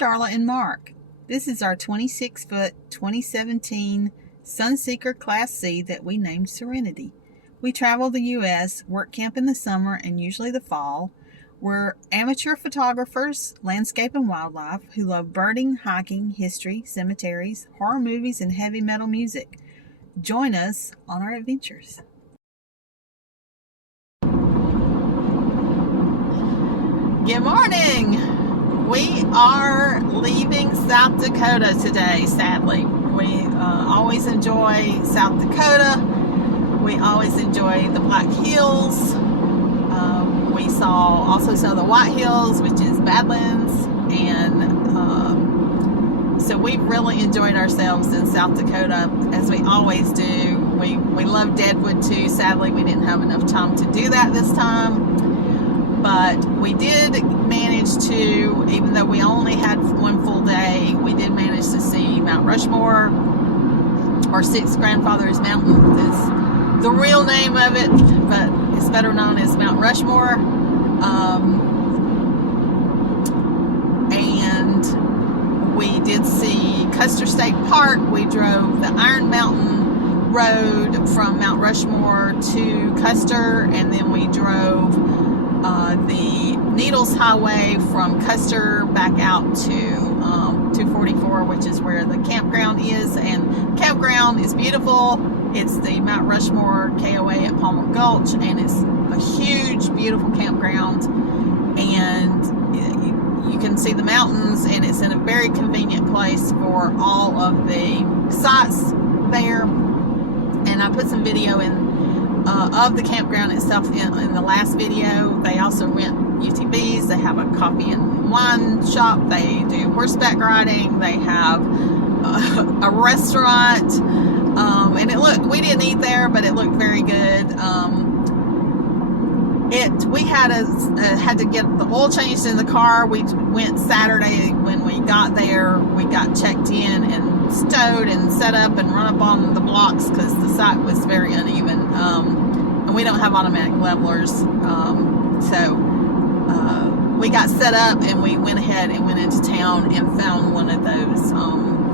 Darla and Mark. This is our 26-foot 2017 Sunseeker Class C that we named Serenity. We travel the U.S., work camp in the summer and usually the fall. We're amateur photographers, landscape and wildlife, who love birding, hiking, history, cemeteries, horror movies, and heavy metal music. Join us on our adventures. Good morning! We are leaving South Dakota today, sadly. We always enjoy South Dakota. We always enjoy the Black Hills. We also saw the White Hills, which is Badlands. And so we've really enjoyed ourselves in South Dakota, as we always do. We love Deadwood too. Sadly, we didn't have enough time to do that this time. But we did manage to, even though we only had one full day, we did manage to see Mount Rushmore, or Six Grandfathers Mountain is the real name of it, but it's better known as Mount Rushmore. And we did see Custer State Park. We drove the Iron Mountain Road from Mount Rushmore to Custer, and then we drove the Needles Highway from Custer back out to 244, which is where the campground is. And campground is beautiful. It's the Mount Rushmore KOA at Palmer Gulch, and it's a huge, beautiful campground. And you can see the mountains, and it's in a very convenient place for all of the sites there. And I put some video in of the campground itself in the last video. They also rent UTVs. They have a coffee and wine shop. They do horseback riding. They have a restaurant. And we didn't eat there, but it looked very good. We had to get the oil changed in the car. We went Saturday. When we got there, we got checked in and stowed and set up and run up on the blocks because the site was very uneven. And we don't have automatic levelers. So we got set up, and we went ahead and went into town and found one of those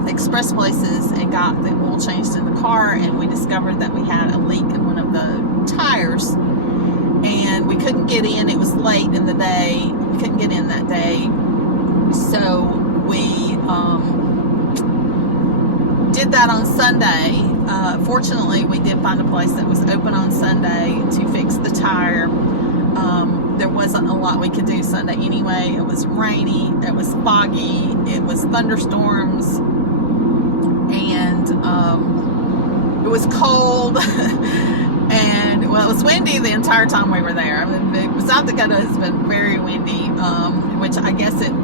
express places and got the oil changed in the car. And we discovered that we had a leak in one of the tires, and we couldn't get in. It was late in the day. We couldn't get in that day. So we did that on Sunday. Fortunately, we did find a place that was open on Sunday to fix the tire. There wasn't a lot we could do Sunday anyway. It was rainy, it was foggy, it was thunderstorms, and it was cold. And well, it was windy the entire time we were there. I mean, South Dakota has been very windy, which I guess it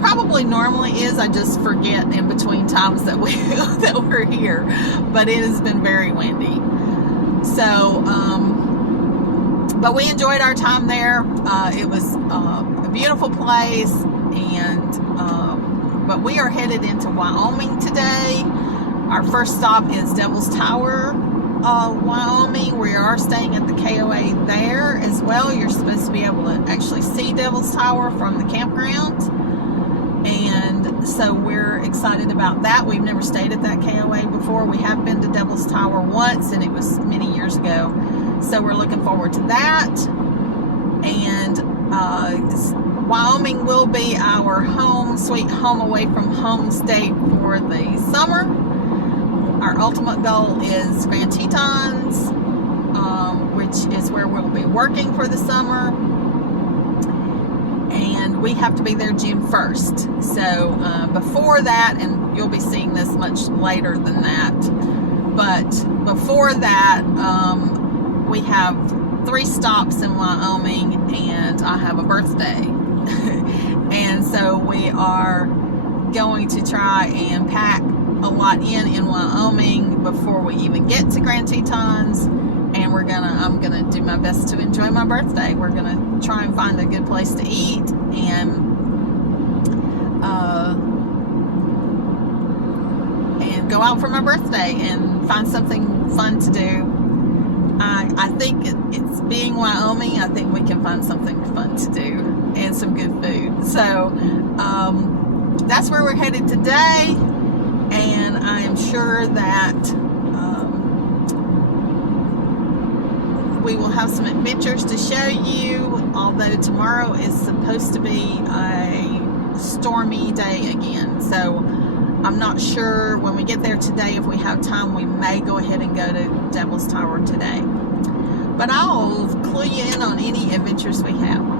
probably normally is. I just forget in between times that we're here, but it has been very windy. So, but we enjoyed our time there. It was a beautiful place, and but we are headed into Wyoming today. Our first stop is Devil's Tower, Wyoming. We are staying at the KOA there as well. You're supposed to be able to actually see Devil's Tower from the campground. And so we're excited about that. We've never stayed at that KOA before. We have been to Devil's Tower once, and it was many years ago. So we're looking forward to that. And Wyoming will be our sweet home away from home state for the summer. Our ultimate goal is Grand Tetons, which is where we'll be working for the summer. And we have to be there June 1st. So before that, and you'll be seeing this much later than that, but before that, we have 3 stops in Wyoming, and I have a birthday. And so we are going to try and pack a lot in Wyoming before we even get to Grand Tetons. And I'm gonna do my best to enjoy my birthday. We're gonna try and find a good place to eat and go out for my birthday and find something fun to do. I think it's being Wyoming. I think we can find something fun to do and some good food. So that's where we're headed today, and I am sure that we will have some adventures to show you, although tomorrow is supposed to be a stormy day again. So I'm not sure when we get there today if we have time. We may go ahead and go to Devil's Tower today, but I'll clue you in on any adventures we have.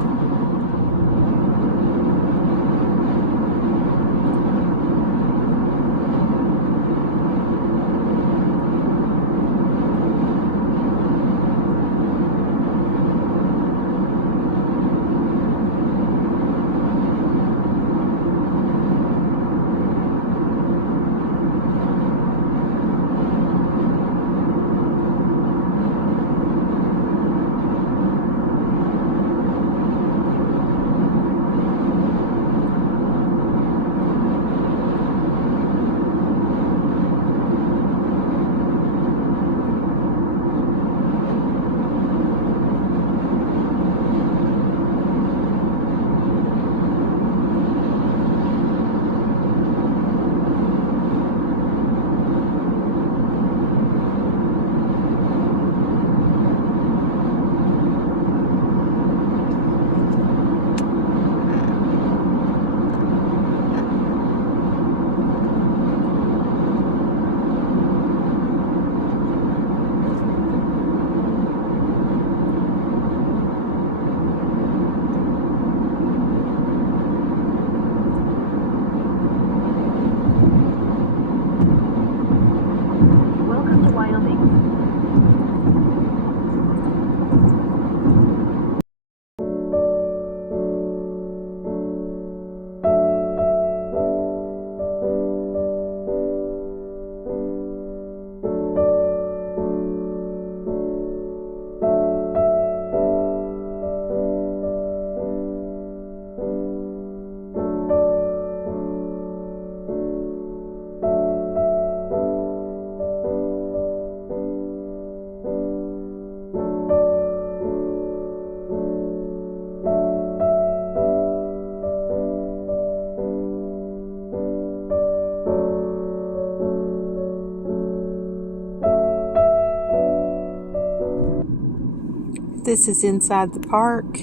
This is inside the park.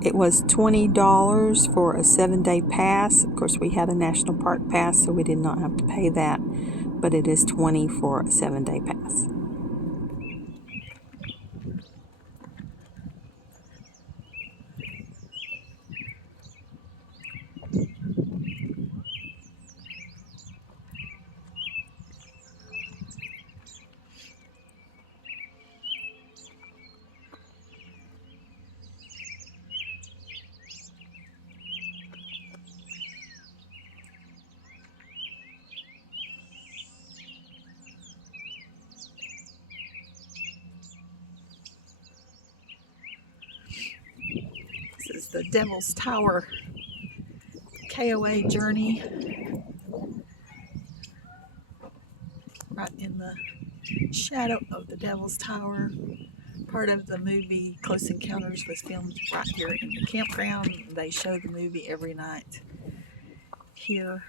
It was $20 for a 7-day pass. Of course, we had a national park pass, so we did not have to pay that, but it is $20 for a 7-day pass. This is the Devil's Tower KOA journey. Right in the shadow of the Devil's Tower. Part of the movie Close Encounters was filmed right here in the campground. They show the movie every night here.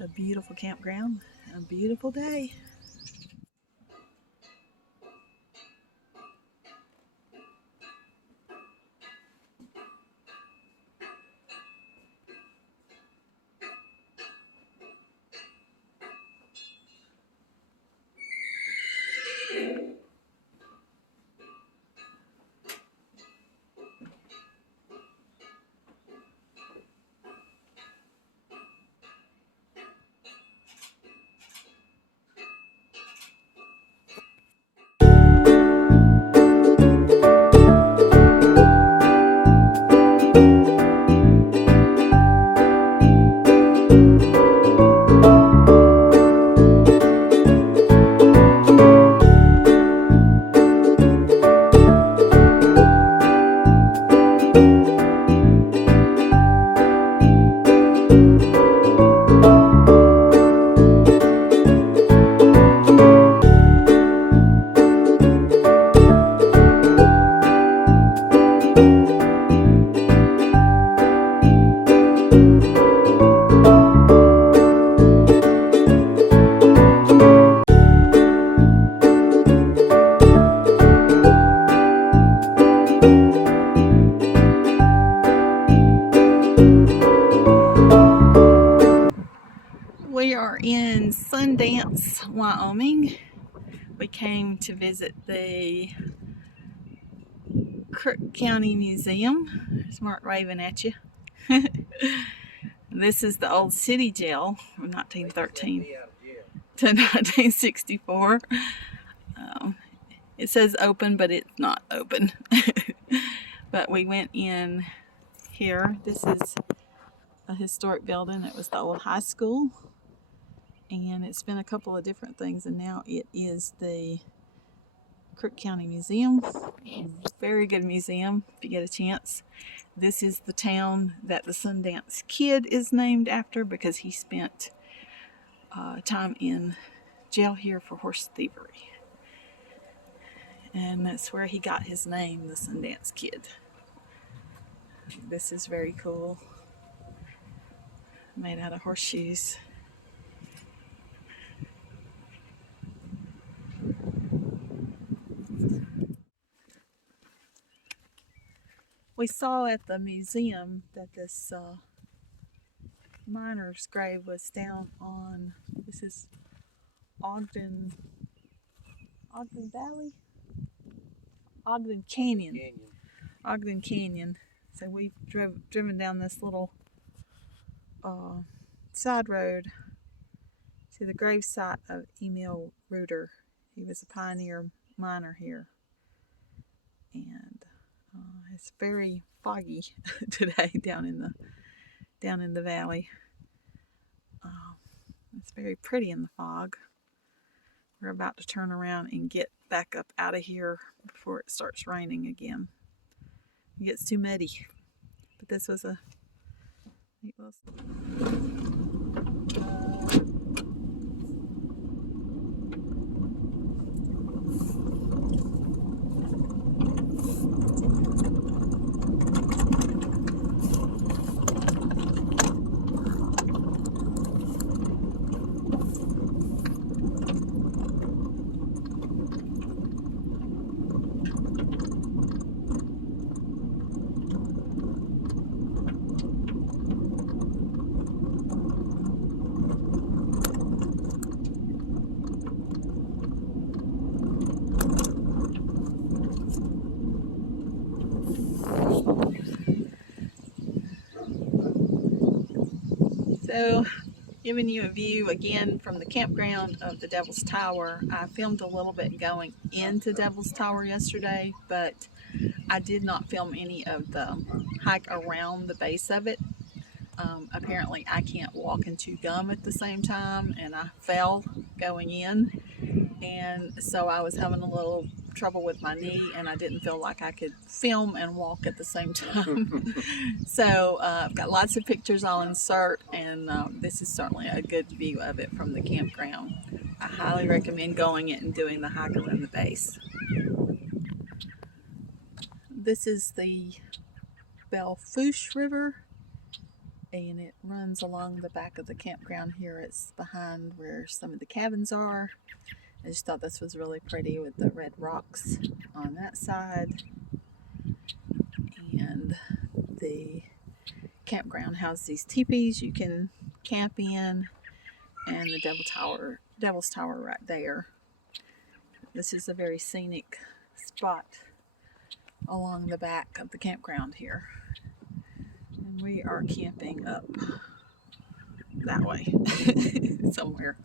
A beautiful campground, a beautiful day. Wyoming. We came to visit the Crook County Museum. There's Mark waving at you. This is the old city jail from 1913 to 1964. It says open, but it's not open. But we went in here. This is a historic building. It was the old high school, and it's been a couple of different things, and now it is the Crook County Museum. Very good museum if you get a chance. This is the town that the Sundance Kid is named after, because he spent time in jail here for horse thievery. And that's where he got his name, the Sundance Kid. This is very cool. Made out of horseshoes. We saw at the museum that this miner's grave was down on, this is Ogden Valley? Ogden Canyon. Ogden Canyon. So we've driven down this little side road to the grave site of Emileruder. He was a pioneer miner here. And it's very foggy today down in the valley. It's very pretty in the fog. We're about to turn around and get back up out of here before it starts raining again. It gets too muddy. But this was a neat little... So, giving you a view again from the campground of the Devil's Tower. I filmed a little bit going into Devil's Tower yesterday, but I did not film any of the hike around the base of it. Apparently I can't walk and chew gum at the same time, and I fell going in, and so I was having a little trouble with my knee, and I didn't feel like I could film and walk at the same time. So I've got lots of pictures I'll insert, and this is certainly a good view of it from the campground. I highly recommend going it and doing the hike around the base. This is the Bighorn River, and it runs along the back of the campground here. It's behind where some of the cabins are. I just thought this was really pretty with the red rocks on that side. And the campground has these teepees you can camp in, and the Devil's Tower right there. This is a very scenic spot along the back of the campground here. And we are camping up that way somewhere.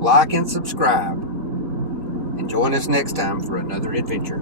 Like and subscribe, and join us next time for another adventure.